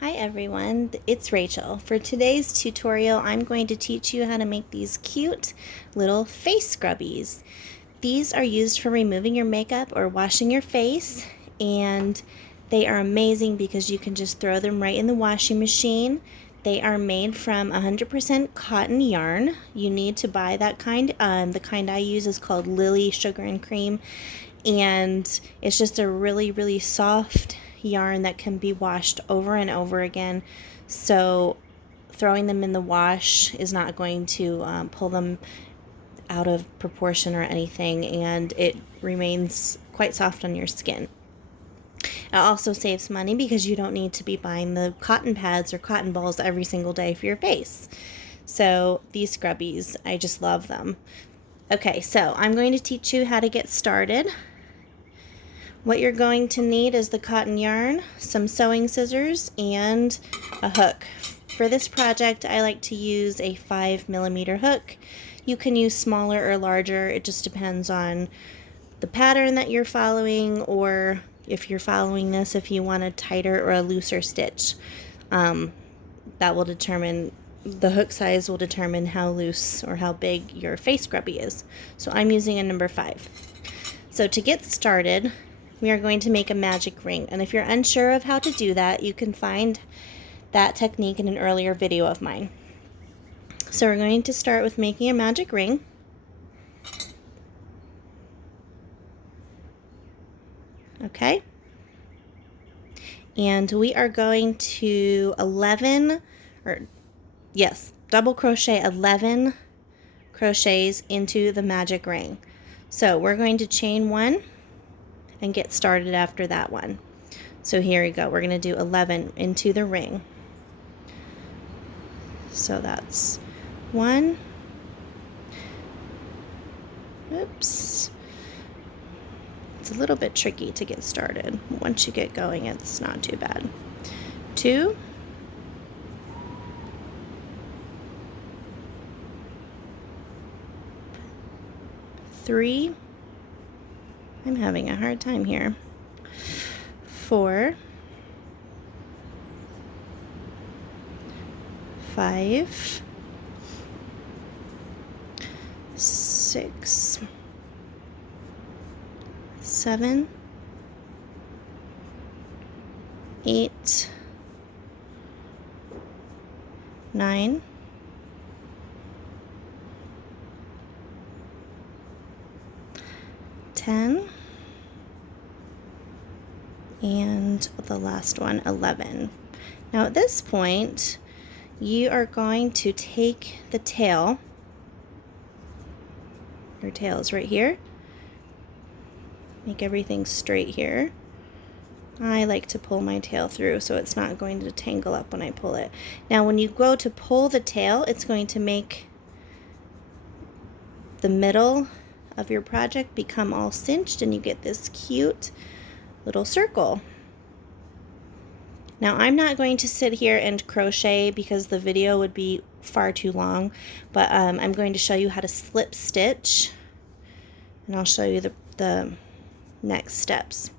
Hi everyone, it's Rachel. For today's tutorial, I'm going to teach you how to make these cute little face scrubbies. These are used for removing your makeup or washing your face, and they are amazing because you can just throw them right in the washing machine. They are made from 100% cotton yarn. You need to buy that kind. The kind I use is called Lily Sugar and Cream, and it's just a really soft yarn that can be washed over and over again, so throwing them in the wash is not going to pull them out of proportion or anything, and it remains quite soft on your skin. It also saves money because you don't need to be buying the cotton pads or cotton balls every single day for your face. So these scrubbies, I just love them. Okay, so I'm going to teach you how to get started. What you're going to need is the cotton yarn, some sewing scissors, and a hook. For this project, I like to use a 5mm hook. You can use smaller or larger. It just depends on the pattern that you're following, or if you're following this, if you want a tighter or a looser stitch. That will determine, the hook size will determine how loose or how big your face scrubby is. So I'm using a number 5. So to get started, we are going to make a magic ring, and if you're unsure of how to do that, you can find that technique in an earlier video of mine. So we're going to start with making a magic ring. Okay, and we are going to double crochet 11 crochets into the magic ring. So we're going to chain 1 and get started after that one. So here we go. We're going to do 11 into the ring. So that's 1. Oops. It's a little bit tricky to get started. Once you get going, it's not too bad. 2. 3. I'm having a hard time here. 4. 5. 6. 7. 8. 9. 10. And the last one, 11. Now at this point, you are going to take the tail. Your tail is right here. Make everything straight here. I like to pull my tail through so it's not going to tangle up when I pull it. Now when you go to pull the tail, it's going to make the middle of your project become all cinched, and you get this cute little circle. Now I'm not going to sit here and crochet because the video would be far too long, but I'm going to show you how to slip stitch, and I'll show you the next steps.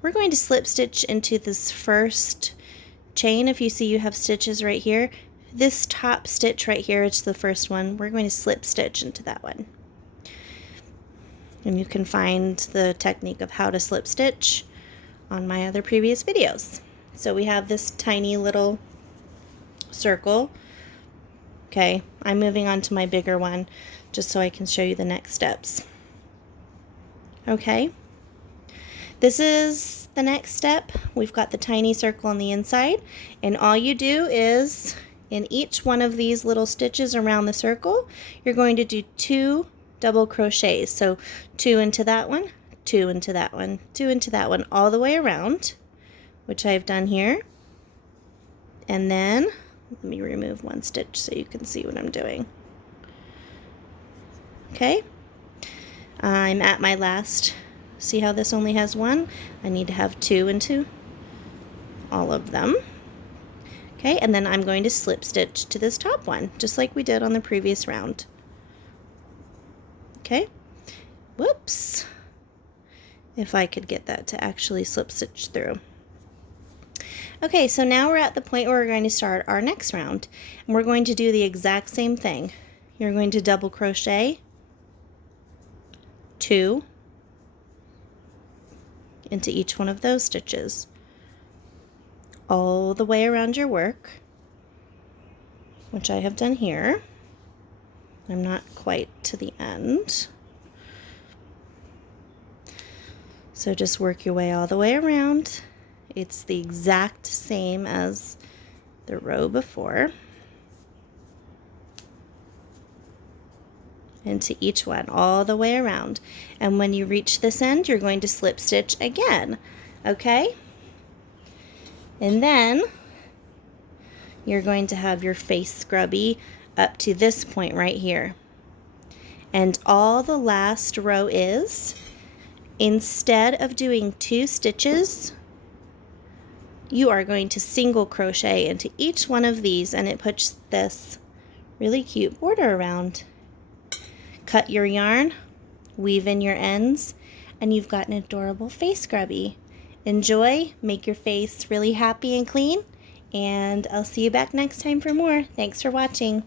We're going to slip stitch into this first chain. If you see, you have stitches right here. This top stitch right here, it's the first one. We're going to slip stitch into that one. And you can find the technique of how to slip stitch on my other previous videos. So we have this tiny little circle. Okay, I'm moving on to my bigger one just so I can show you the next steps. Okay, this is the next step. We've got the tiny circle on the inside, and all you do is, in each one of these little stitches around the circle, you're going to do 2 double crochets. So 2 into that one, 2 into that one, 2 into that one, all the way around, which I've done here. And then let me remove one stitch so you can see what I'm doing. Okay, I'm at my last. See how this only has 1? I need to have 2 into all of them. Okay, and then I'm going to slip stitch to this top one, just like we did on the previous round. Okay, whoops. If I could get that to actually slip stitch through. Okay, so now we're at the point where we're going to start our next round. And we're going to do the exact same thing. You're going to double crochet 2 into each one of those stitches all the way around your work, which I have done here. I'm not quite to the end. So just work your way all the way around. It's the exact same as the row before. Into each one all the way around. And when you reach this end, you're going to slip stitch again, okay? And then you're going to have your face scrubby up to this point right here. And all the last row is, instead of doing 2 stitches, you are going to single crochet into each one of these, and it puts this really cute border around. Cut your yarn, weave in your ends, and you've got an adorable face scrubby. Enjoy, make your face really happy and clean, and I'll see you back next time for more. Thanks for watching.